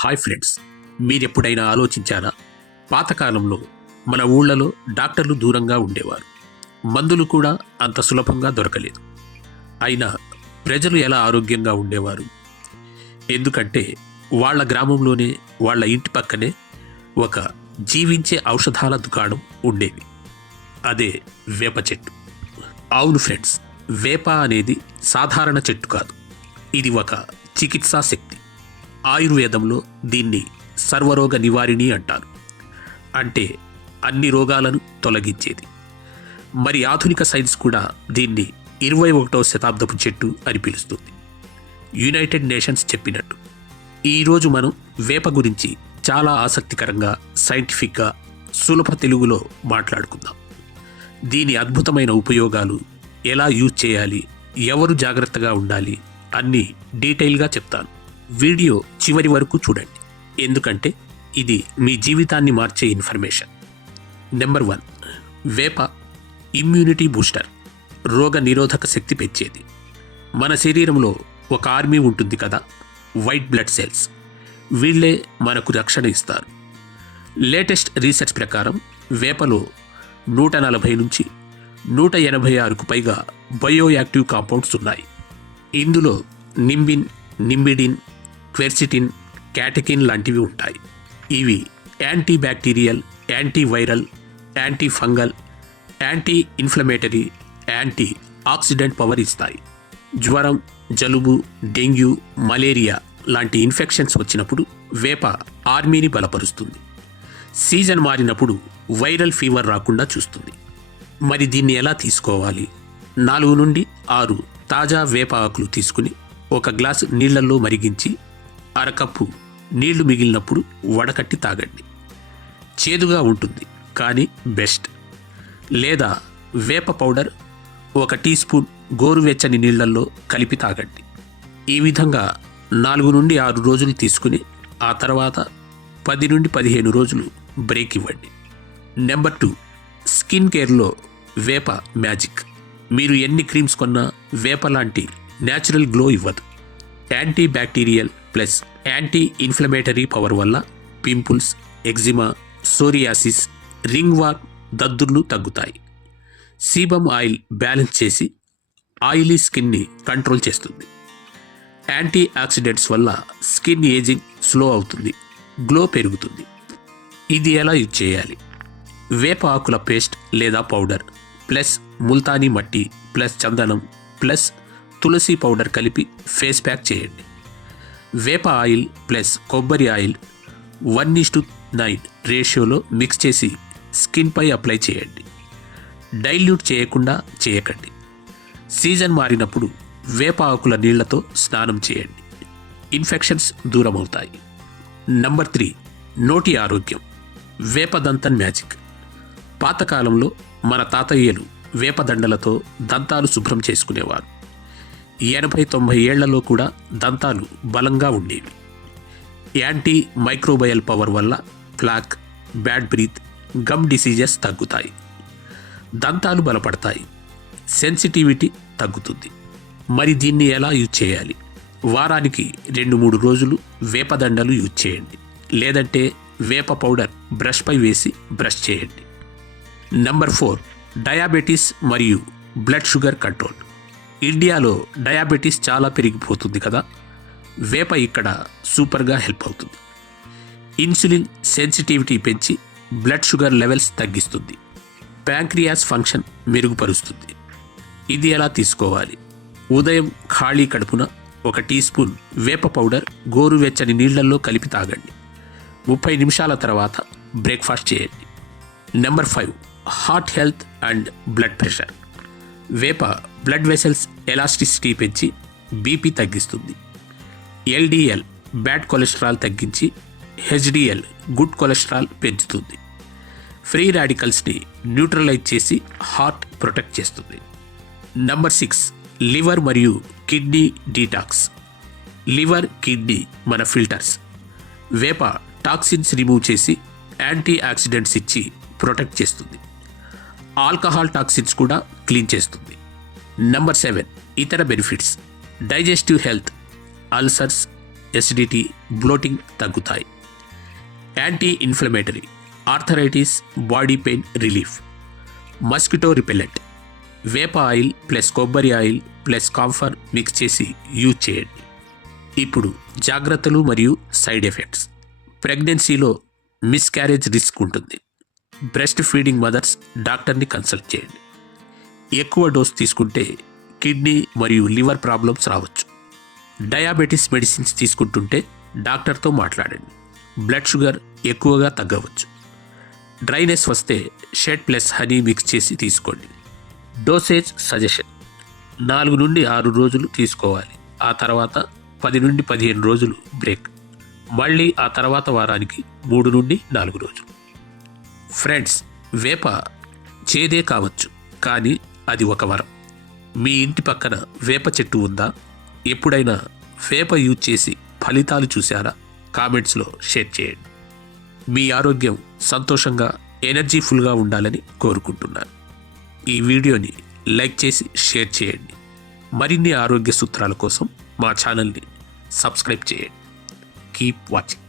Hi friends, మీరెప్పుడైనా ఆలోచించారా? పాతకాలంలో మన ఊళ్ళలో డాక్టర్లు దూరంగా ఉండేవారు. మందులు కూడా అంత సులభంగా దొరకలేదు. అయినా ప్రజలు ఎలా ఆరోగ్యంగా ఉండేవారు? ఎందుకంటే వాళ్ళ గ్రామంలోనే, వాళ్ళ ఇంటి పక్కనే ఒక జీవించే ఔషధాల దుకాణం ఉండేది. అదే వేప చెట్టు. అవును ఫ్రెండ్స్, వేప అనేది సాధారణ చెట్టు కాదు. ఇది ఒక చికిత్సా శక్తి. ఆయుర్వేదంలో దీన్ని సర్వరోగ నివారిణి అంటారు. అంటే అన్ని రోగాలను తొలగించేది. మరి ఆధునిక సైన్స్ కూడా దీన్ని 21వ శతాబ్దపు చెట్టు అని పిలుస్తుంది. యునైటెడ్ నేషన్స్ చెప్పినట్టు ఈరోజు మనం వేప గురించి చాలా ఆసక్తికరంగా, సైంటిఫిక్గా, సులభ తెలుగులో మాట్లాడుకుందాం. దీని అద్భుతమైన ఉపయోగాలు, ఎలా యూజ్ చేయాలి, ఎవరు జాగ్రత్తగా ఉండాలి అన్నీ డీటెయిల్గా చెప్తాను. వీడియో చివరి వరకు చూడండి, ఎందుకంటే ఇది మీ జీవితాన్ని మార్చే ఇన్ఫర్మేషన్. నెంబర్ 1, వేప ఇమ్యూనిటీ బూస్టర్, రోగ నిరోధక శక్తి పెంచేది. మన శరీరంలో ఒక ఆర్మీ ఉంటుంది కదా, వైట్ బ్లడ్ సెల్స్. వీళ్ళే మనకు రక్షణ ఇస్తారు. లేటెస్ట్ రీసెర్చ్ ప్రకారం వేపలో 140 నుంచి 186కు పైగా బయోయాక్టివ్ కాంపౌండ్స్ ఉన్నాయి. ఇందులో నింబిన్, నింబిడిన్, క్వెర్సిటిన్, క్యాటకిన్ లాంటివి ఉంటాయి. ఇవి anti bacterial, anti viral, anti fungal, anti inflammatory, anti oxidant power ఇస్తాయి. జ్వరం, జలుబు, డెంగ్యూ, మలేరియా లాంటి ఇన్ఫెక్షన్స్ వచ్చినప్పుడు వేప ఆర్మీని బలపరుస్తుంది. సీజన్ మారినప్పుడు వైరల్ ఫీవర్ రాకుండా చూస్తుంది. మరి దీన్ని ఎలా తీసుకోవాలి? 4 నుండి 6 తాజా వేప ఆకులు తీసుకుని ఒక గ్లాసు నీళ్లలో మరిగించి అరకప్పు నీళ్లు మిగిలినప్పుడు వడకట్టి తాగండి. చేదుగా ఉంటుంది కానీ బెస్ట్. లేదా వేప పౌడర్ 1 టీ స్పూన్ గోరువెచ్చని నీళ్లల్లో కలిపి తాగండి. ఈ విధంగా 4 నుండి 6 రోజులు తీసుకుని ఆ తర్వాత 10 నుండి 15 రోజులు బ్రేక్ ఇవ్వండి. నెంబర్ 2, స్కిన్ కేర్లో వేప మ్యాజిక్. మీరు ఎన్ని క్రీమ్స్ కొన్నా వేప లాంటి న్యాచురల్ గ్లో ఇవ్వదు. Antibacterial plus anti inflammatory power వల్ల pimples, eczema, psoriasis, ringworm, దద్దుర్లు తగ్గుతాయి. సీబమ్ ఆయిల్ బ్యాలెన్స్ చేసి ఆయిలీ స్కిన్ని కంట్రోల్ చేస్తుంది. యాంటీ ఆక్సిడెంట్స్ వల్ల స్కిన్ ఏజింగ్ స్లో అవుతుంది, గ్లో పెరుగుతుంది. ఇది ఎలా యూజ్ చేయాలి? వేప ఆకుల పేస్ట్ లేదా powder plus multani mitti plus చందనం ప్లస్ తులసి పౌడర్ కలిపి ఫేస్ ప్యాక్ చేయండి. వేప ఆయిల్ ప్లస్ కొబ్బరి ఆయిల్ 1:9 రేషియోలో మిక్స్ చేసి స్కిన్పై అప్లై చేయండి. డైల్యూట్ చేయకండి. సీజన్ మారినప్పుడు వేప ఆకుల నీళ్లతో స్నానం చేయండి. ఇన్ఫెక్షన్స్ దూరం అవుతాయి. నంబర్ 3, నోటి ఆరోగ్యం. వేపదంతన్ మ్యాజిక్. పాతకాలంలో మన తాతయ్యలు వేపదండలతో దంతాలు శుభ్రం చేసుకునేవారు. 80-90 ఏళ్లలో కూడా దంతాలు బలంగా ఉండేవి. యాంటీ మైక్రోబయల్ పవర్ వల్ల plaque, bad breath, gum diseases తగ్గుతాయి. దంతాలు బలపడతాయి. సెన్సిటివిటీ తగ్గుతుంది. మరి దీన్ని ఎలా యూజ్ చేయాలి? వారానికి 2-3 రోజులు వేపదండలు యూజ్ చేయండి. లేదంటే వేప పౌడర్ బ్రష్పై వేసి బ్రష్ చేయండి. నంబర్ 4, డయాబెటీస్ మరియు బ్లడ్ షుగర్ కంట్రోల్. ఇండియాలో డయాబెటీస్ చాలా పెరిగిపోతుంది కదా, వేప ఇక్కడ సూపర్గా హెల్ప్ అవుతుంది. ఇన్సులిన్ సెన్సిటివిటీ పెంచి బ్లడ్ షుగర్ లెవెల్స్ తగ్గిస్తుంది. ప్యాంక్రియాస్ ఫంక్షన్ మెరుగుపరుస్తుంది. ఇది ఎలా తీసుకోవాలి? ఉదయం ఖాళీ కడుపున 1 టీ స్పూన్ వేప పౌడర్ గోరువెచ్చని నీళ్లల్లో కలిపి తాగండి. 30 నిమిషాల తర్వాత బ్రేక్ఫాస్ట్ చేయండి. Number 5, heart health and blood pressure. వేప బ్లడ్ వెసల్స్ ఎలాస్టిసిటీ పెంచి బీపీ తగ్గిస్తుంది. ఎల్డిఎల్ బ్యాడ్ కొలెస్ట్రాల్ తగ్గించి హెచ్డిఎల్ గుడ్ కొలెస్ట్రాల్ పెంచుతుంది. ఫ్రీ రాడికల్స్ని న్యూట్రలైజ్ చేసి హార్ట్ ప్రొటెక్ట్ చేస్తుంది. నంబర్ 6, లివర్ మరియు కిడ్నీ డీటాక్స్. లివర్, కిడ్నీ మన ఫిల్టర్స్. వేప టాక్సిన్స్ రిమూవ్ చేసి యాంటీ ఆక్సిడెంట్స్ ఇచ్చి ప్రొటెక్ట్ చేస్తుంది. ఆల్కహాల్ టాక్సిన్స్ కూడా క్లీన్ చేస్తుంది. నంబర్ 7, ఇతర benefits. Digestive health, ulcers, acidity, bloating తగ్గుతాయి. Anti inflammatory, arthritis, body pain relief. Mosquito repellent, వేప ఆయిల్ ప్లస్ కొబ్బరి ఆయిల్ ప్లస్ కాంఫర్ మిక్స్ చేసి యూజ్ చేయండి. ఇప్పుడు జాగ్రత్తలు మరియు సైడ్ ఎఫెక్ట్స్. ప్రెగ్నెన్సీలో మిస్క్యారేజ్ రిస్క్ ఉంటుంది. బ్రెస్ట్ ఫీడింగ్ మదర్స్ డాక్టర్ని కన్సల్ట్ చేయండి. ఎక్కువ డోస్ తీసుకుంటే కిడ్నీ మరియు లివర్ ప్రాబ్లమ్స్ రావచ్చు. డయాబెటీస్ మెడిసిన్స్ తీసుకుంటుంటే డాక్టర్తో మాట్లాడండి. బ్లడ్ షుగర్ ఎక్కువగా తగ్గవచ్చు. డ్రైనెస్ వస్తే షెడ్ ప్లస్ హనీ మిక్స్ చేసి తీసుకోండి. డోసేజ్ సజెషన్: 4 నుండి 6 రోజులు తీసుకోవాలి. ఆ తర్వాత 10 నుండి 15 రోజులు బ్రేక్. మళ్ళీ ఆ తర్వాత వారానికి 3 నుండి 4 రోజులు. ఫ్రెండ్స్, వేప చేదే కావచ్చు, కానీ అది ఒక వరం. మీ ఇంటి పక్కన వేప చెట్టు ఉందా? ఎప్పుడైనా వేప యూజ్ చేసి ఫలితాలు చూశారా? కామెంట్స్లో షేర్ చేయండి. మీ ఆరోగ్యం సంతోషంగా, ఎనర్జీఫుల్గా ఉండాలని కోరుకుంటున్నాను. ఈ వీడియోని లైక్ చేసి షేర్ చేయండి. మరిన్ని ఆరోగ్య సూత్రాల కోసం మా ఛానల్ని సబ్స్క్రైబ్ చేయండి. Keep watching.